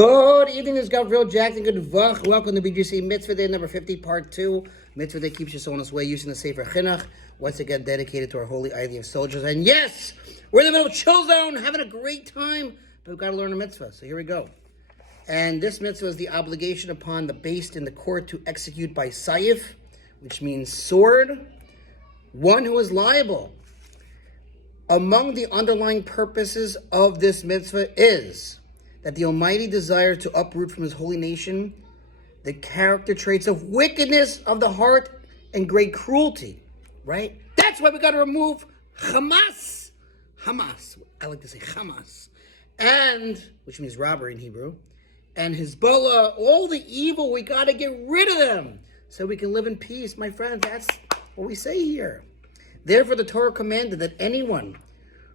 Good evening, this is Gabriel Jackson. Good vach. Welcome to BJC Mitzvah Day number 50, part 2. Mitzvah Day keeps us on its way using the Sefer Chinuch, once again dedicated to our holy idea of soldiers. And yes, we're in the middle of chill zone, having a great time, but we've got to learn a mitzvah. So here we go. And this mitzvah is the obligation upon the Beis Din, the court, to execute by sayif, which means sword, one who is liable. Among the underlying purposes of this mitzvah is that the Almighty desires to uproot from His holy nation the character traits of wickedness of the heart and great cruelty, right? That's why we got to remove Hamas. I like to say Hamas. And, which means robbery in Hebrew, and Hezbollah, all the evil, we got to get rid of them so we can live in peace, my friends. That's what we say here. Therefore, the Torah commanded that anyone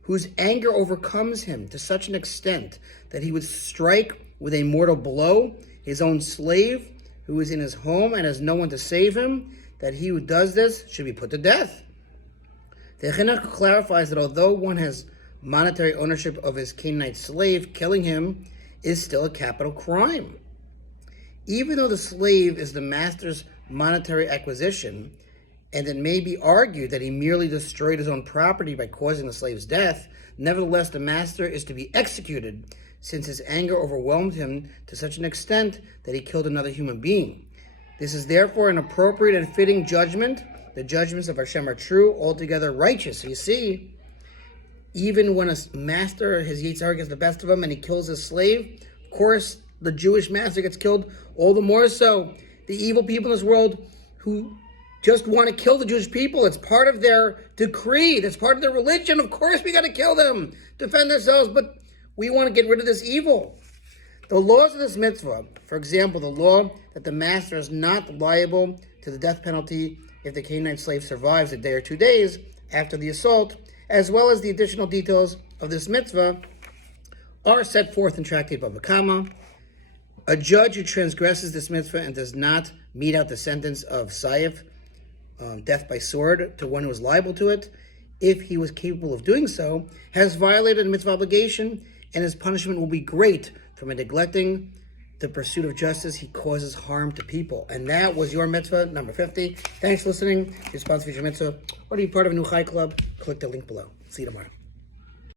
whose anger overcomes him to such an extent that he would strike with a mortal blow his own slave who is in his home and has no one to save him, that he who does this should be put to death. The Chinuch clarifies that although one has monetary ownership of his Canaanite slave, killing him is still a capital crime. Even though the slave is the master's monetary acquisition, and it may be argued that he merely destroyed his own property by causing the slave's death, nevertheless the master is to be executed, since his anger overwhelmed him to such an extent that he killed another human being. This is therefore an appropriate and fitting judgment. The judgments of Hashem are true, altogether righteous. So you see, even when a master, his Yitzhar, gets the best of him and he kills his slave, of course the Jewish master gets killed all the more so. The evil people in this world who just want to kill the Jewish people. It's part of their decree. That's part of their religion. Of course we got to kill them, defend ourselves, but we want to get rid of this evil. The laws of this mitzvah, for example, the law that the master is not liable to the death penalty if the Canaanite slave survives a day or 2 days after the assault, as well as the additional details of this mitzvah, are set forth in Tractate Bava Kama. A judge who transgresses this mitzvah and does not mete out the sentence of sayif, death by sword, to one who is liable to it, if he was capable of doing so, has violated a mitzvah obligation, and his punishment will be great. For neglecting the pursuit of justice, he causes harm to people. And that was your mitzvah, number 50. Thanks for listening. Your sponsor for your mitzvah. Or to be part of a new Chai Club, click the link below. See you tomorrow.